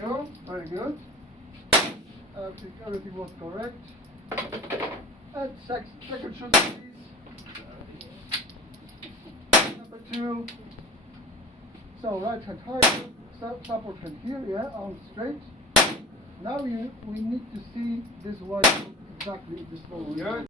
go. Very good. Everything was correct. And second shoulder, please. Number 2. So right hand high, support hand here, yeah, arms straight. Now we need to see this one exactly this way.